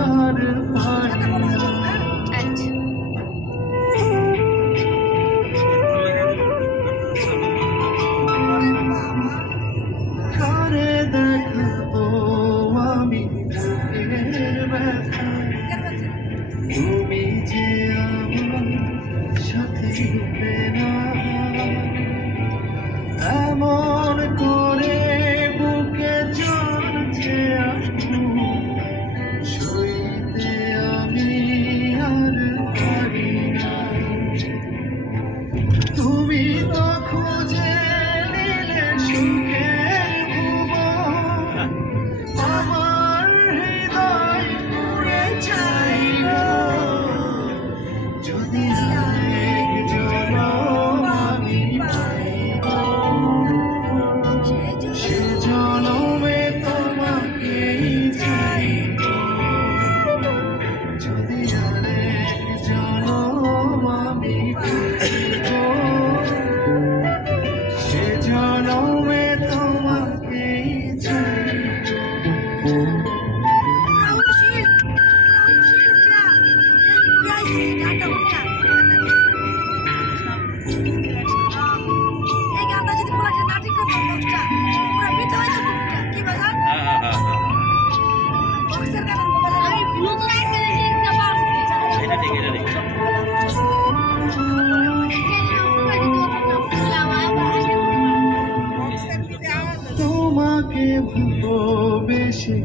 আর পারি না। কারে দেখাবো আমি বুকের ব্যথা, তুমি যে আমার সাথে রূপে না। এমন করে বুকে চলছে আগুন, সইতে আমি আর পারি না। তুমি তো খুঁজে নিলে সুখের ভুবন, আমার হৃদয় পুড়ে ছাইল। যদি আরেক জনম আমি পাইব, সে জনমে তোমাকেই চাইব। যদি আরেক জনম আমি পাইব, সে জনমে তোমাকেই চাইব। তোমাকে ভালোবেসে